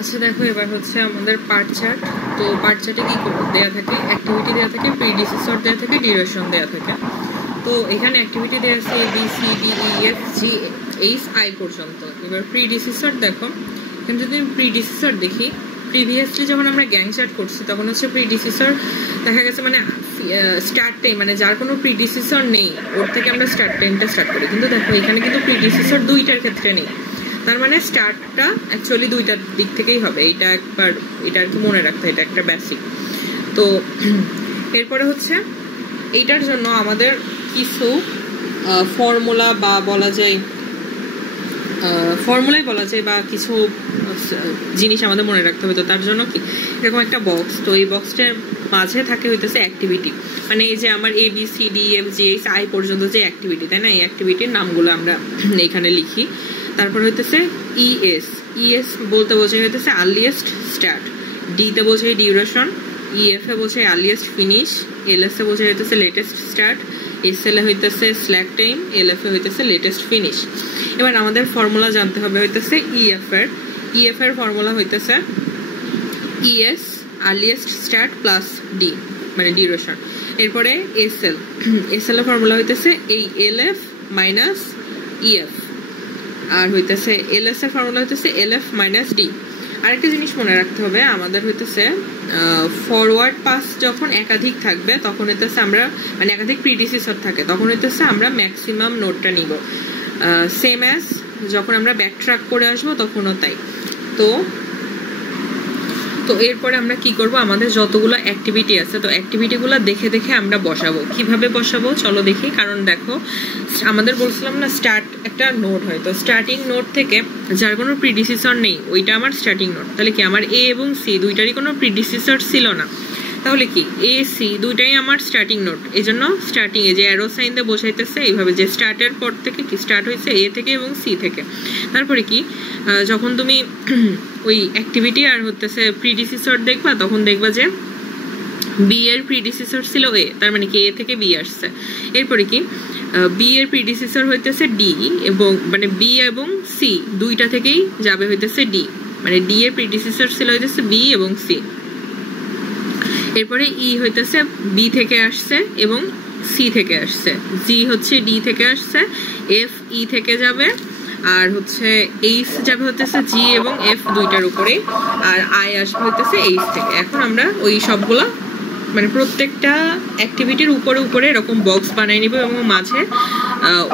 আচ্ছা দেখো, এবার হচ্ছে আমাদের পার্ট চার্ট। তো পার্ট চার্টে কি দেওয়া থাকে, অ্যাক্টিভিটি দেওয়া থাকে, প্রিডিসেসর দেওয়া থাকে, ডিউরেশন দেওয়া থাকে। তো এখানে অ্যাক্টিভিটি দেওয়া আছে ABCDEFGHI পর্যন্ত। এবার প্রিডিসেসর দেখো, এখানে যদি প্রিডিসেসর দেখি, প্রিভিয়াসলি যখন আমরা গ্যাং চার্ট করছি তখন হচ্ছে প্রিডিসেসর দেখা গেছে মানে স্টার্ট টাইম, মানে যার কোনো প্রিডিসেসর নেই ওর থেকে আমরা স্টার্ট টাইমটা স্টার্ট করি। কিন্তু দেখো এখানে কিন্তু প্রিডিসেসর দুইটার ক্ষেত্রে নেই, তার মানে স্টার্টটা অ্যাকচুয়ালি দুইটার দিক থেকেই হবে। এটা একবার এটা আর কি মনে রাখতে, এটা একটা বেসিক। তো এরপরে হচ্ছে এইটার জন্য আমাদের কিছু ফর্মুলা বা বলা যায় ফর্মুলাই বলা যায় বা কিছু জিনিস আমাদের মনে রাখতে হবে। তো তার জন্য কি এরকম একটা বক্স, তো এই বক্সটার মাঝে থাকে হইতেছে অ্যাক্টিভিটি, মানে এই যে আমার ABCDEFGHI পর্যন্ত যে অ্যাক্টিভিটি, তাই না, এই অ্যাক্টিভিটির নামগুলো আমরা এইখানে লিখি। তারপর হইতেছে ES বলতে বোঝাই হইতেছে আর্লিয়েস্ট স্টার্ট, ডিতে বোঝাই ডিউরেশন, EF এ বোঝাই আর্লিয়েস্ট ফিনিশ, LS এ বোঝাই হইতেছে লেটেস্ট স্টার্ট, SL এ হইতেছে স্ল্যাক টাইম, LF এ হইতেছে লেটেস্ট ফিনিশ। এবার আমাদের ফর্মুলা জানতে হবে হইতেছে EF এর ফর্মুলা হইতেছে ES earliest start plus D মানে ডিউরেশন। এরপরে SL এর ফর্মুলা হইতেছে এই LF মাইনাস EF, আর হইতেছে LS এর ফর্মুলা হইতেছে LF মাইনাস ডি। আরেকটা জিনিস মনে রাখতে হবে আমাদের হইতেছে ফরওয়ার্ড পাস যখন একাধিক থাকবে তখন হইতেছে আমরা মানে একাধিক প্রিডিসেসর থাকে তখন হইতেছে আমরা ম্যাক্সিমাম নোটটা নিব, সেম অ্যাজ যখন আমরা ব্যাক ট্র্যাক করে আসবো তখনও তাই। তো এরপরে আমরা কি করব, আমাদের যতগুলো অ্যাক্টিভিটি আছে তো অ্যাক্টিভিটিগুলো দেখে দেখে আমরা বসাবো। কিভাবে বসাবো চলো দেখি। কারণ দেখো আমাদের বলছিলাম না স্টার্ট একটা নোট হয়, তো স্টার্টিং নোট থেকে যার কোনো প্রিডিসেসর নেই ওইটা আমার স্টার্টিং নোট। তাহলে কি আমার A এবং C দুইটারই কোনো প্রিডিসেসর ছিল না, তাহলে কি AC দুইটাই আমার স্টার্টিং নোট। এই জন্য স্টার্টিং এ যে অ্যারো সাইন দিয়ে বোঝাইতেছে এইভাবে যে স্টার্টের পর থেকে কি স্টার্ট হয়েছে A থেকে এবং C থেকে। তারপরে কি যখন তুমি ওই অ্যাক্টিভিটি আর হতেছে প্রিডিসেসর দেখবা তখন দেখবা যে B এর প্রিডিসেসর ছিল A, তার মানে কি A থেকে B আসছে। এরপরে কি B এর প্রিডিসেসর হইতেছে D এবং মানে B এবং C দুইটা থেকেই যাবে হইতেছে D, মানে D এর প্রিডিসেসর ছিল হইতেছে B এবং C। এরপরে E হইতেছে B থেকে আসছে এবং C থেকে আসছে, G হচ্ছে D থেকে আসছে, F E থেকে যাবে, আর হচ্ছে H যাবে হইতেছে G এবং F দুইটার উপরে, আর I আসবে হইতেছে H থেকে। এখন আমরা ওই সবগুলা মানে প্রত্যেকটা অ্যাক্টিভিটির উপরে উপরে এরকম বক্স বানিয়ে নিব এবং মাঝে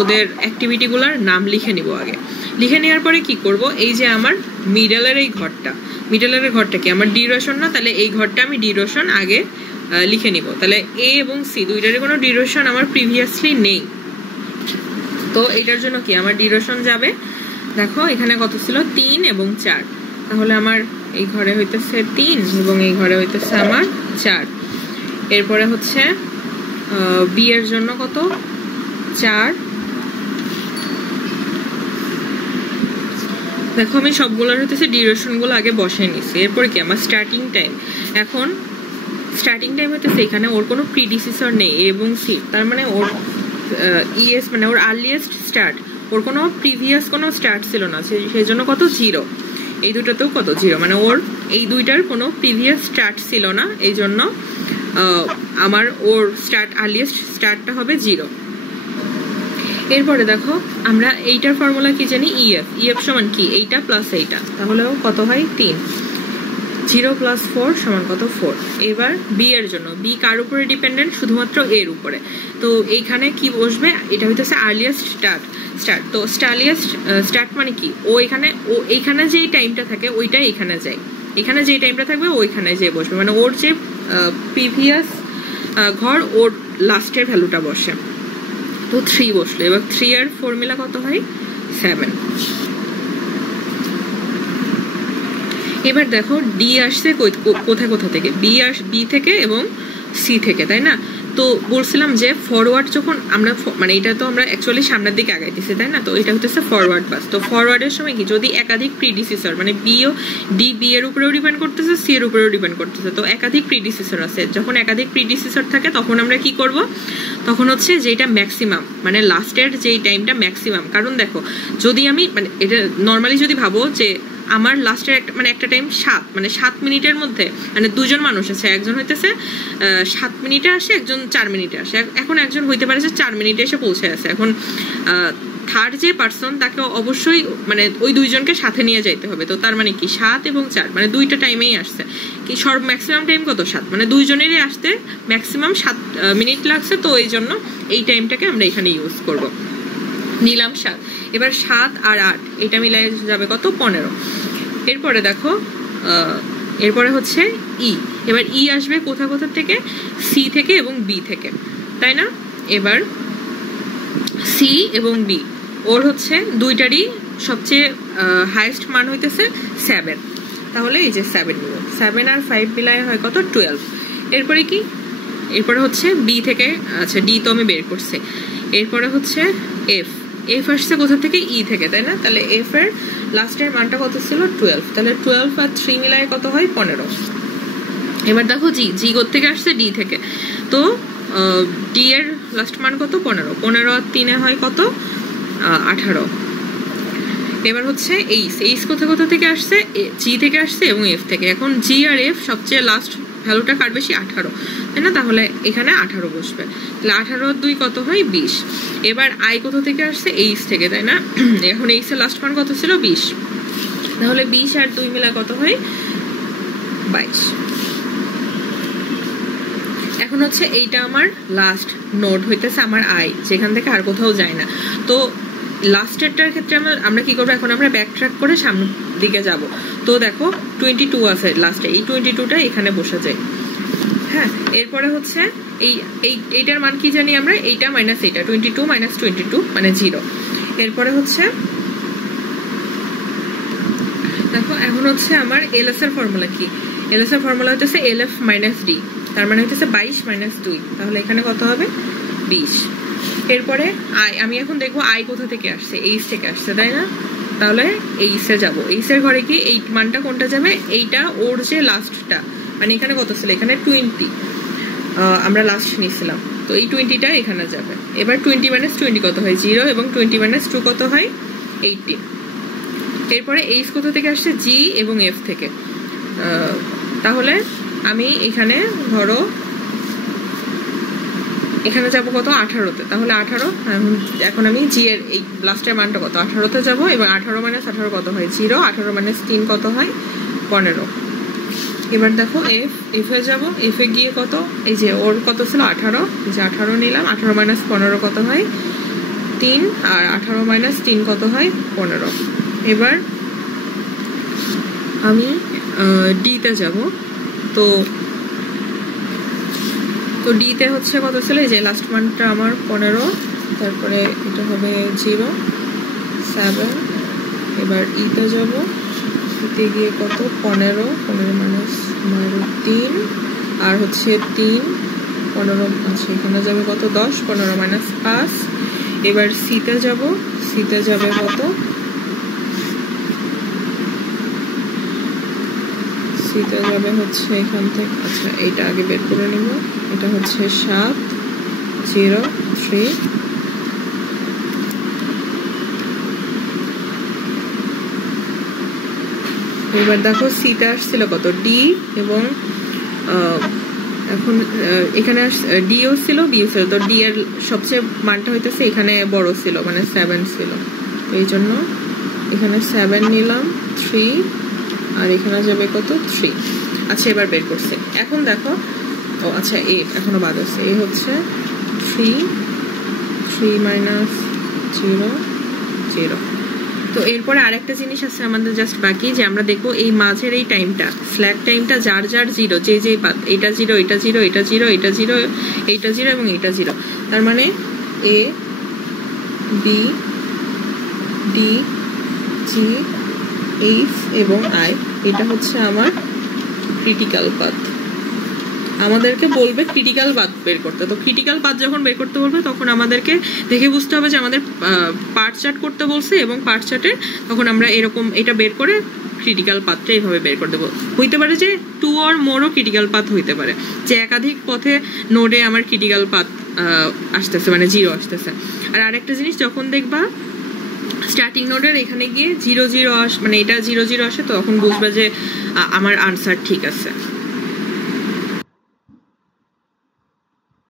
ওদের অ্যাক্টিভিটিগুলোর নাম লিখে নিব। আগে লিখে নেওয়ার পরে কি করব, এই যে আমার মিডলের এই ঘরটা, মিডলের ঘরটা কি আমার ডিউরেশন না, তাহলে এই ঘরটা আমি ডিউরেশন আগে লিখে নিব। তাহলে A এবং C দুইটারই কোনো ডিউরেশন আমার প্রিভিয়াসলি নেই, তো এটার জন্য কি আমার ডিউরেশন যাবে, দেখো এখানে কত ছিল 3 এবং 4, তাহলে আমার এই ঘরে হইতেছে 3 এবং এই ঘরে হইতেছে আমার 4। এরপরে হচ্ছে B এর জন্য কত 4, দেখো আমি সবগুলোর হইতেছে ডিউরেশনগুলো আগে বসাই নিছি। এরপরে কি আমার স্টার্টিং টাইম, এখন স্টার্টিং টাইম হইতেছে এখানে ওর কোনো প্রিডিসেসর নেই A এবং C, তার মানে ওর ES মানে ওর আর্লিয়েস্ট স্টার্ট, ওর কোনো প্রিভিয়াস কোনো স্টার্ট ছিল না, সেই জন্য কত 0। এই দুটোতেও কত 0, মানে ওর এই দুইটার কোনো প্রিভিয়াস স্টার্ট ছিল না, এই জন্য আমার ওর স্টার্ট আর্লিয়েস্ট স্টার্টটা হবে 0। এরপরে দেখো আমরা এইটার ফর্মুলা কি জানি, EF সমান কি এইটা প্লাস এইটা, তাহলে কত হয় 3, 0 প্লাস 4 সমান কত 4। এবার B এর জন্য, B কার উপরে ডিপেন্ডেন্ট, শুধুমাত্র এর উপরে, তো এইখানে কি বসবে, এটা হইতেছে আর্লিয়েস্ট স্টার্ট। তো স্টার্ট মানে কি ও এইখানে যে টাইমটা থাকে ওইটাই এখানে যায়, এখানে যে টাইমটা থাকবে ওইখানে যে বসবে, মানে ওর যে প্রিভিয়াস ঘর ওর লাস্টের ভ্যালুটা বসে, তো 3 বসলো। এবার 3 এর ফর্মুলা কত হয় 7। এবার দেখো D আসছে কোথা থেকে, B থেকে এবং C থেকে, তাই না। তো বলছিলাম যে ফরওয়ার্ড যখন আমরা মানে এটা তো আমরা অ্যাকচুয়ালি সামনের দিকে আগাইতেছি, তাই না, তো এটা হচ্ছে ফরওয়ার্ড পাস। তো ফরওয়ার্ডের সময় কি যদি একাধিক প্রিডিসেসর মানে B এর উপরেও ডিপেন্ড করতেছে, C এর উপরেও ডিপেন্ড করতেছে, তো একাধিক প্রিডিসেসর আছে, যখন একাধিক প্রিডিসেসর থাকে তখন আমরা কি করব, তখন হচ্ছে যেটা ম্যাক্সিমাম মানে লাস্টের যেই টাইমটা ম্যাক্সিমাম। কারণ দেখো যদি আমি মানে এটা নর্মালি যদি ভাবো যে আমার লাস্টের একটা মানে একটা টাইম 7 মানে 7 মিনিটের মধ্যে মানে দুজন মানুষ আছে, একজন হইতেছে 7 মিনিটে আসে, একজন 4 মিনিটে আসে। এখন একজন হইতে পারে যে 4 মিনিটে এসে পৌঁছে আছে। এখন থার্ড যে পার্সন তাকে অবশ্যই মানে ওই দুইজনকে সাথে নিয়ে যাইতে হবে। তো তার মানে কি 7 এবং 4 মানে দুইটা টাইমেই আসছে। কি সর্ব ম্যাক্সিমাম টাইম কত? 7 মানে দুইজনেরই আসতে ম্যাক্সিমাম 7 মিনিট লাগছে। তো এই জন্য এই টাইমটাকে আমরা এখানে ইউজ করব। নিলাম 7। এবার 7 আর 8 এটা মিলাই যাবে কত? 15। এরপরে দেখো এরপরে হচ্ছে ই। এবার ই আসবে কোথা কোথা থেকে? সি থেকে এবং বি থেকে, তাই না? এবার সি এবং বি ওর হচ্ছে দুইটারই সবচেয়ে হাইয়েস্ট মান হইতেছে 7। তাহলে এই যে 7 নিব। 7 আর 5 মিলায় হয় কত? 12। এরপরে কি? এরপরে হচ্ছে বি থেকে, আচ্ছা ডি তো আমি বের করছি। এরপরে হচ্ছে এফ। এফ আসছে কোথা থেকে? ই থেকে, তাই না? তাহলে এফ এর লাস্টের মানটা কত ছিল? 12। তাহলে 12 আর 3 মিলায় কত হয়? 15। এবার দেখো জি, জি কোথা থেকে আসছে? ডি থেকে। তো ডি এর লাস্ট মান কত? 15। 15 আর 3 হয় কত? 18। এবার হচ্ছে এইচ। এইচ কোথা কোথা থেকে আসছে? জি থেকে আসছে এবং এফ থেকে। এখন জি আর এফ সবচেয়ে লাস্ট ভ্যালুটা কার বেশি? 18, তাই না? তাহলে এখানে 18 বসবে। তাহলে 18 আর 2 কত হয়? 20। এবার আই কোথা থেকে আসছে? এইচ থেকে, তাই না? এখন এইচ এর লাস্ট মান কত ছিল? 20। তাহলে 20 আর 2 মিলা কত হয়? 22। এখন হচ্ছে এইটা আমার লাস্ট নোড হইতেছে আমার আই, যেখান থেকে আর কোথাও যায় না। তো লাস্টেরটার ক্ষেত্রে আমরা কি করবো? এখন আমরা ব্যাক ট্র্যাক করে সামনের দিকে যাব। তো দেখো 22 আছে লাস্টে, এই 22টা এখানে বসে যায়। হ্যাঁ, এরপরে হচ্ছে এইটার মান কি জানি আমরা? এইটা মাইনাস এইটা, 22 মাইনাস 22 মানে 0। এরপরে হচ্ছে দেখো এখন হচ্ছে আমার এলএস এর ফর্মুলা কি? এলএস এর ফর্মুলা হচ্ছে এলএফ মাইনাস ডি, তার মানে হচ্ছে 22 মাইনাস 2। তাহলে এখানে কত হবে? 20। এরপরে আই, আমি এখন দেখবো আই কোথা থেকে আসছে? এইচ থেকে আসছে, তাই না? তাহলে এইচে যাবো। এইচের ঘরে কি এই মানটা কোনটা যাবে? এইটা ওর যে লাস্টটা, মানে এখানে কত ছিল? এখানে 20 আমরা লাস্ট নিয়েছিলাম। তো এই 20টা এখানে যাবে। এবার 20 মাইনাস 20 কত হয়? 0 এবং 20 মাইনাস 2 কত হয়? 18। এরপরে এইচ কোথা থেকে আসছে? জি এবং এফ থেকে। তাহলে আমি এখানে ধরো এখানে যাবো কত? 18তে। তাহলে 18। এখন আমি জি এর এই লাস্টের মানটা কত? 18তে যাবো এবং 18 মাইনাস 18 কত হয়? 0। 18 মাইনাস 3 কত হয়? 15। এবার দেখো এফ। এফে যাবো। এফে গিয়ে কত? এই যে ওর কত ছিল? 18। এই যে 18 নিলাম। 18 মাইনাস 15 কত হয়? 3। আর 18 মাইনাস 3 কত হয়? 15। এবার আমি ডিতে যাব। তো ডিতে হচ্ছে কত ছিল? এই যে লাস্ট মানটা আমার 15। তারপরে এটা হবে 0, 7। এবার ইতে যাব। ইতে গিয়ে কত? 15 মাইনাস 3 আর হচ্ছে 3 15। আচ্ছা এখানে যাবে কত? 10। 15 মাইনাস 5। এবার সিতে যাব। সিতে যাবে কত? সিতে যাবে হচ্ছে এখান থেকে, আচ্ছা এইটা আগে বের করে নিব। এটা হচ্ছে 7, 0, 3। এবার দেখো সিতে আসছিল কত? ডি এবং এখন এখানে ডিও ছিল, বিও ছিল। তো ডি এর সবচেয়ে মানটা হইতেছে এখানে বড় ছিল, মানে 7 ছিল। এই জন্য এখানে 7 নিলাম। 3 আর এখানে যাবে কত? 3। আচ্ছা এবার বের করছে। এখন দেখো, ও আচ্ছা এ এখনো বাদ আছে। এ হচ্ছে 3 মাইনাস 0, 0। তো এরপরে আরেকটা জিনিস আছে আমাদের জাস্ট বাকি, যে আমরা দেখবো এই মাঝের এই টাইমটা, স্ল্যাক টাইমটা যার যার 0, যে পাত, এটা 0, এটা 0, এটা 0, এটা 0, এইটা 0 এবং এটা 0। তার মানে এ, বি, ডি, জি, এইচ এবং আই, এটা হচ্ছে আমার ক্রিটিক্যাল পাথ। আমাদেরকে বলবে ক্রিটিক্যাল পাথ বের করতে। তো ক্রিটিক্যাল পাথ যখন বের করতে বলবে তখন আমাদেরকে দেখে বুঝতে হবে যে আমাদের পার্ট চার্ট করতে বলছে, এবং পার্ট চার্টে তখন আমরা এরকম এটা বের করে ক্রিটিক্যাল পাথটা এইভাবে বের করে দেবো। হইতে পারে যে 2 or মোরও ক্রিটিক্যাল পাথ হইতে পারে, যে একাধিক পথে নোডে আমার ক্রিটিক্যাল পাথ আসতেছে, মানে 0 আসতেছে। আর আরেকটা জিনিস, যখন দেখবা স্টার্টিং নোডের এখানে গিয়ে 0 0 মানে এটা 0 0 আসে, তখন বুঝবে যে আমার আনসার ঠিক আছে।